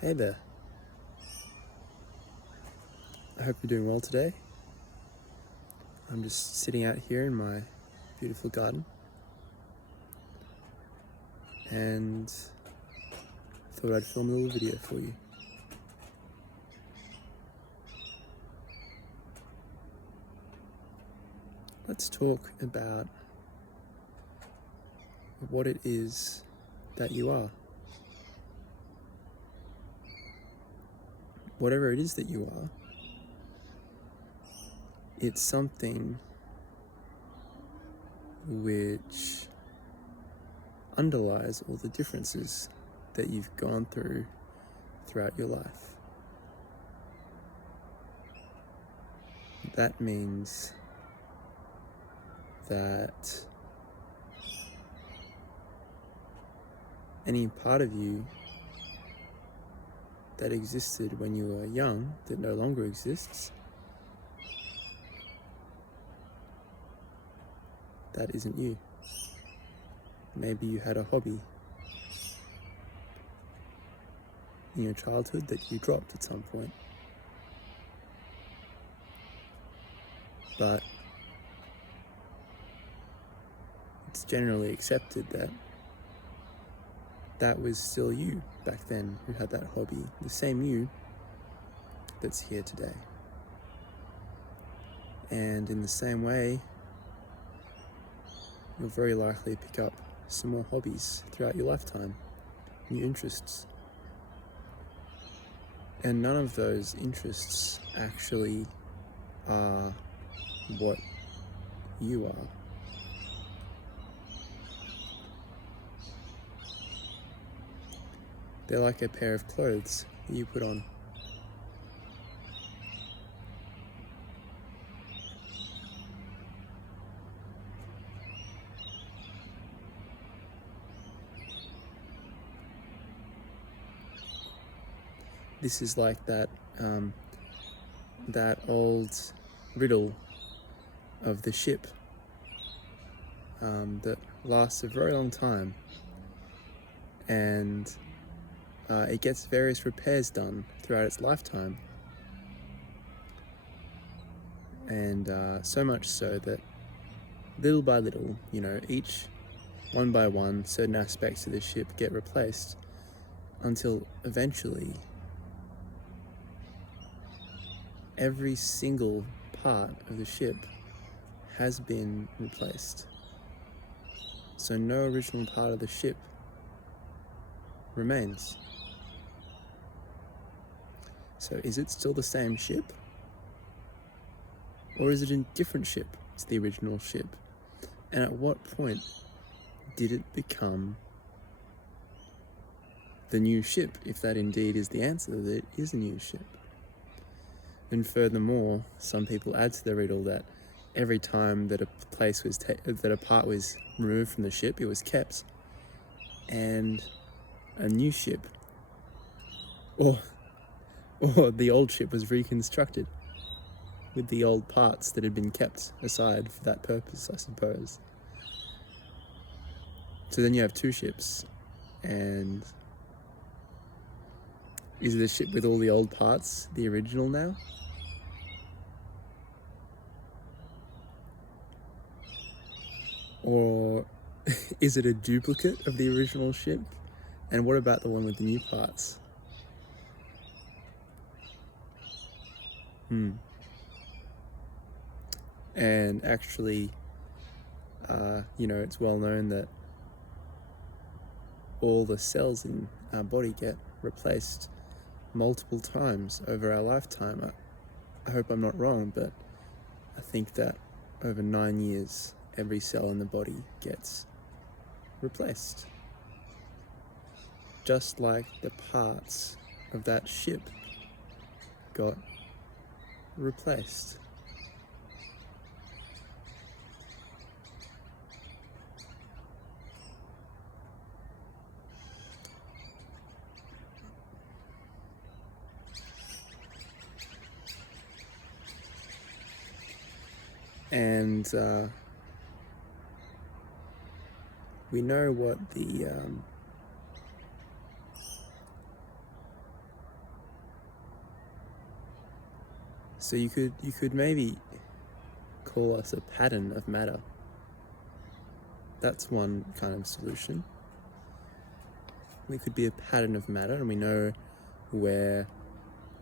Hey there. I hope you're doing well today. I'm just sitting out here in my beautiful garden and thought I'd film a little video for you. Let's talk about what it is that you are. Whatever it is that you are, it's something which underlies all the differences that you've gone through throughout your life. That means that any part of you that existed when you were young that no longer exists, that isn't you. Maybe you had a hobby in your childhood that you dropped at some point. But it's generally accepted that that was still you back then who had that hobby, the same you that's here today. And in the same way, you'll very likely pick up some more hobbies throughout your lifetime, new interests. And none of those interests actually are what you are. They're like a pair of clothes that you put on. This is like that old riddle of the ship that lasts a very long time, and it gets various repairs done throughout its lifetime, and so much so that little by little, each one by one, certain aspects of the ship get replaced until eventually every single part of the ship has been replaced. So no original part of the ship remains. So is it still the same ship? Or is it a different ship to the original ship? And at what point did it become the new ship, if that indeed is the answer, that it is a new ship? And furthermore, some people add to the riddle that every time that a part was removed from the ship, it was kept, and a new ship, or the old ship, was reconstructed with the old parts that had been kept aside for that purpose, I suppose. So then you have two ships, and is the ship with all the old parts the original now? Or is it a duplicate of the original ship? And what about the one with the new parts? And actually, it's well known that all the cells in our body get replaced multiple times over our lifetime. I hope I'm not wrong, but I think that over 9 years, every cell in the body gets replaced. Just like the parts of that ship got replaced. And we know what the So you could maybe call us a pattern of matter. That's one kind of solution. We could be a pattern of matter, and we know where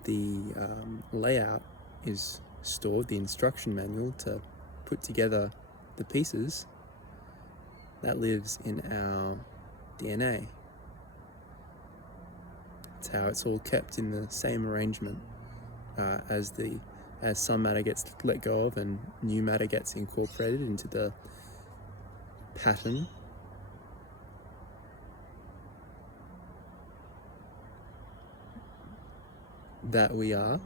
the layout is stored, the instruction manual to put together the pieces. That lives in our DNA. It's how it's all kept in the same arrangement as some matter gets let go of and new matter gets incorporated into the pattern. That we are.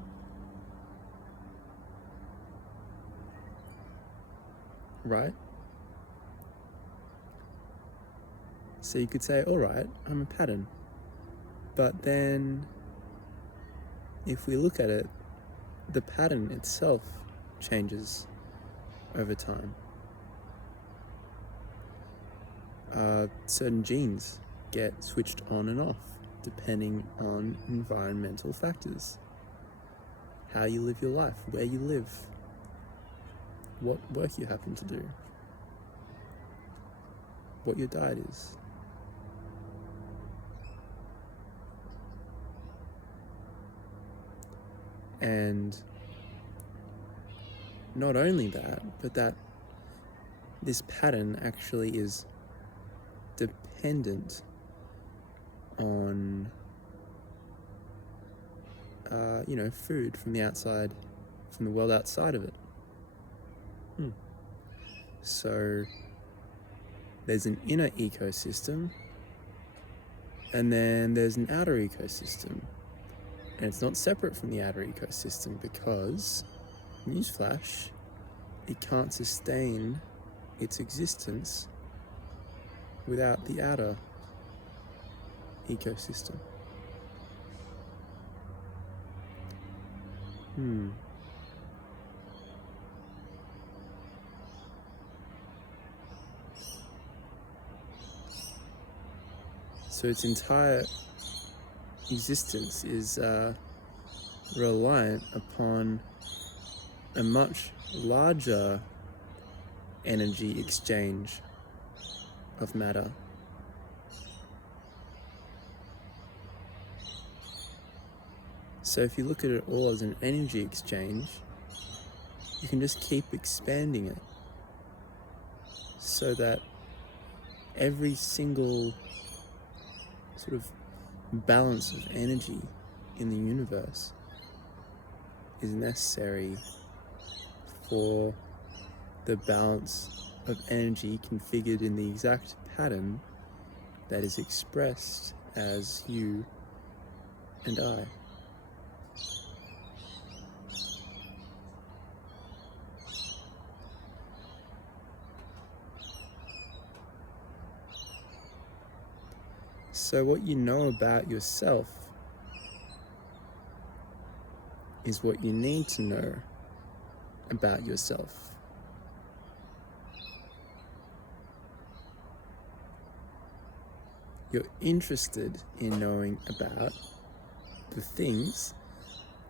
Right? So you could say, all right, I'm a pattern. But then, if we look at it, the pattern itself changes over time. Certain genes get switched on and off depending on environmental factors. How you live your life, where you live, what work you happen to do, what your diet is. And not only that, but that this pattern actually is dependent on food from the outside, from the world outside of it. So there's an inner ecosystem, and then there's an outer ecosystem. And it's not separate from the outer ecosystem because, newsflash, it can't sustain its existence without the outer ecosystem. So its entire existence is reliant upon a much larger energy exchange of matter. So if you look at it all as an energy exchange, you can just keep expanding it so that every single sort of balance of energy in the universe is necessary for the balance of energy configured in the exact pattern that is expressed as you and I. So what you know about yourself is what you need to know about yourself. You're interested in knowing about the things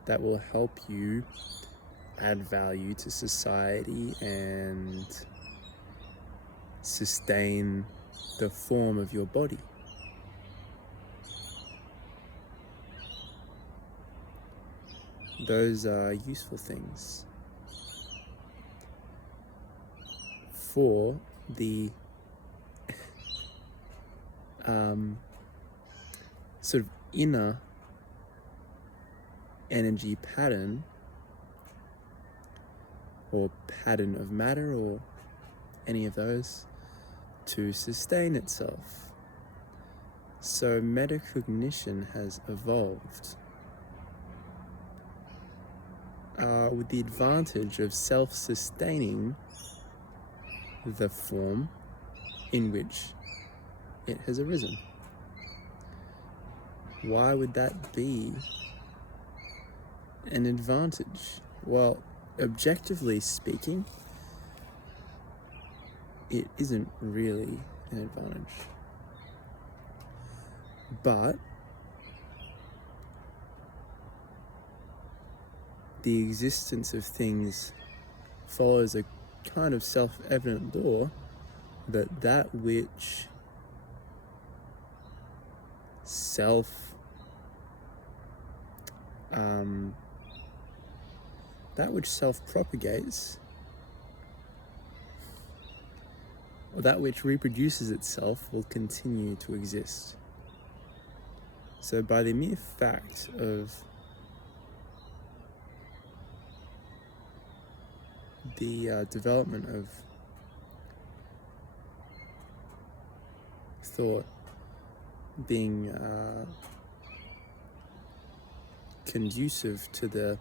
that will help you add value to society and sustain the form of your body. Those are useful things for the sort of inner energy pattern or pattern of matter or any of those to sustain itself. So metacognition has evolved with the advantage of self-sustaining the form in which it has arisen. Why would that be an advantage? Well, objectively speaking, it isn't really an advantage. But the existence of things follows a kind of self-evident law that that which self-propagates, or that which reproduces itself, will continue to exist. So by the mere fact of the development of thought being conducive to the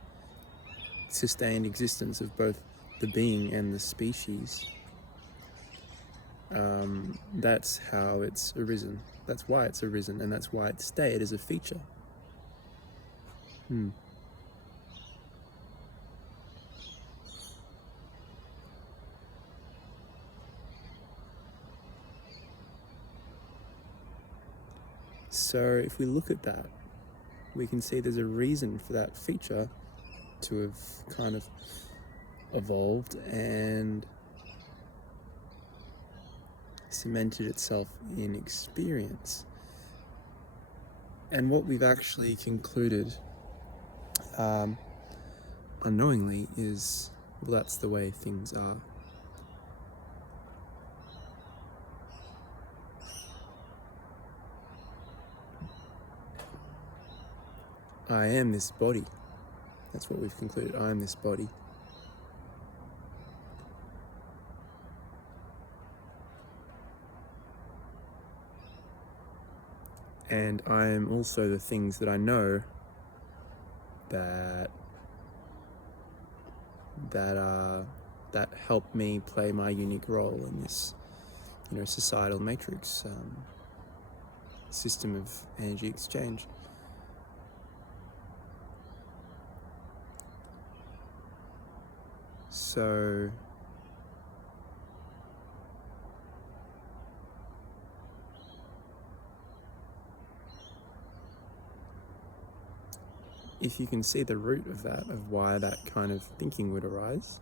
sustained existence of both the being and the species, that's how it's arisen. That's why it's arisen, and that's why it stayed as a feature. So if we look at that, we can see there's a reason for that feature to have kind of evolved and cemented itself in experience. And what we've actually concluded unknowingly is, well, that's the way things are. I am this body. That's what we've concluded. I am this body. And I am also the things that I know that help me play my unique role in this, societal matrix system of energy exchange. So if you can see the root of that, of why that kind of thinking would arise,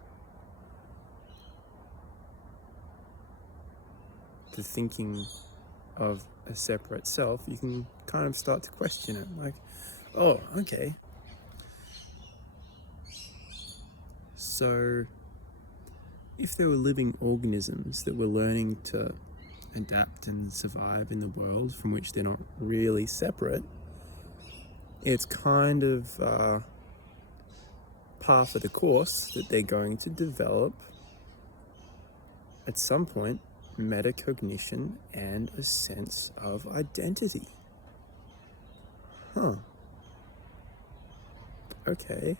the thinking of a separate self, you can kind of start to question it, like, oh, okay. So if there were living organisms that were learning to adapt and survive in the world from which they're not really separate, it's kind of par for the course that they're going to develop at some point metacognition and a sense of identity. Okay.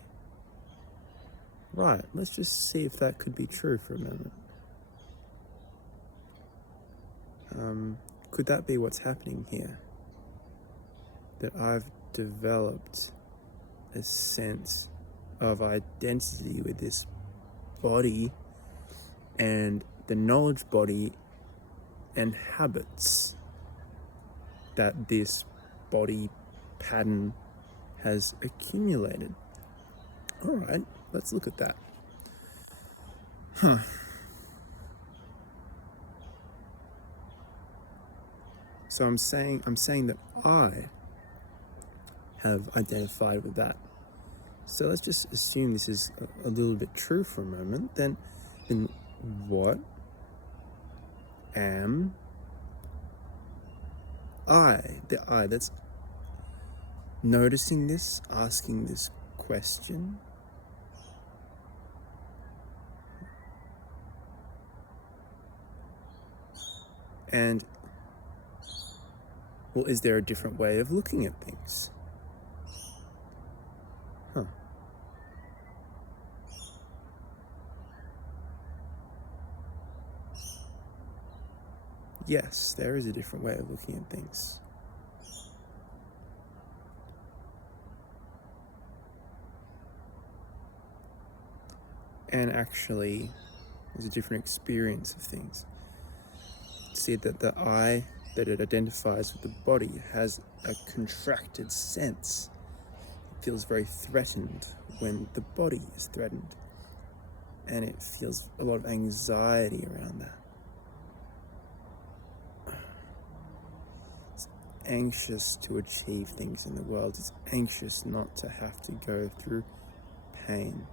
Right, let's just see if that could be true for a moment. Could that be what's happening here? That I've developed a sense of identity with this body, and the knowledge body and habits that this body pattern has accumulated. All right, let's look at that. So I'm saying that I have identified with that. So let's just assume this is a little bit true for a moment. Then what am I? The I that's noticing this, asking this question. And, well, is there a different way of looking at things? Yes, there is a different way of looking at things. And actually, there's a different experience of things. See that the I that it identifies with the body has a contracted sense feels very threatened when the body is threatened, and it feels a lot of anxiety around that. It's anxious to achieve things in the world. It's anxious not to have to go through pain.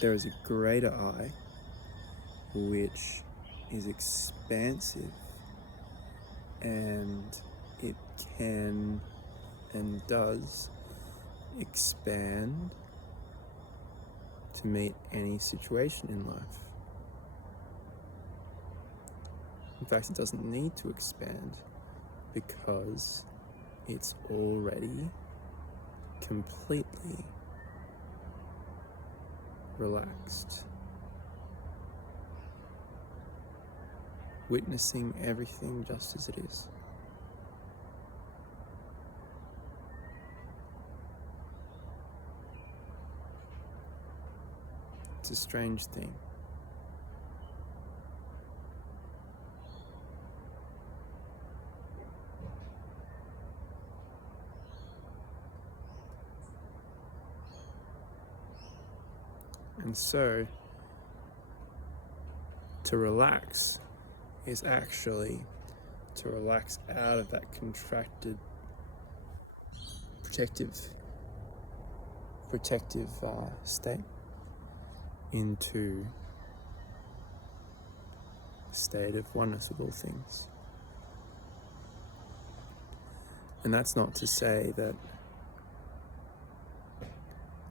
There is a greater I, which is expansive, and it can and does expand to meet any situation in life. In fact, it doesn't need to expand because it's already completely relaxed, witnessing everything just as it is. It's a strange thing. And so, to relax is actually to relax out of that contracted, protective state into a state of oneness with all things. And that's not to say that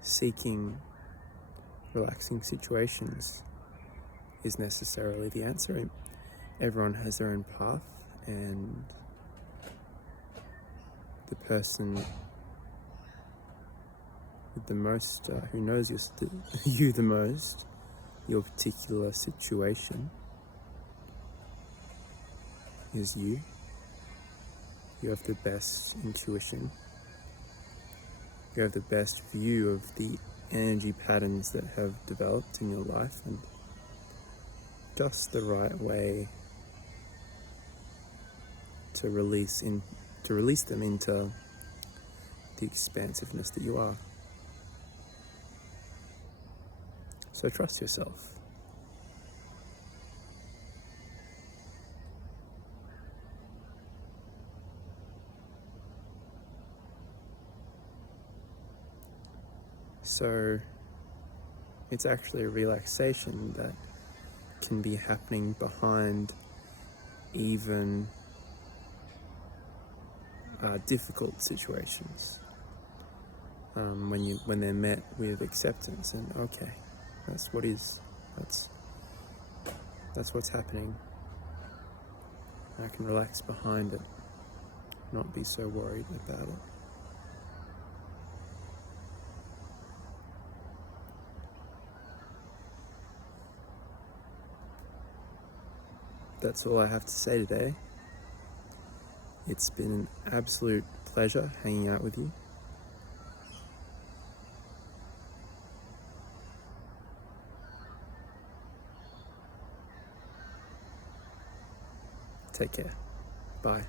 seeking relaxing situations is necessarily the answer. Everyone has their own path, and the person with the most, who knows you the most, your particular situation, is you. You have the best intuition. You have the best view of the energy patterns that have developed in your life, and just the right way to release them into the expansiveness that you are. So trust yourself. So it's actually a relaxation that can be happening behind even difficult situations, when they're met with acceptance and okay, that's what is, that's what's happening. I can relax behind it, not be so worried about it. That's all I have to say today. It's been an absolute pleasure hanging out with you. Take care. Bye.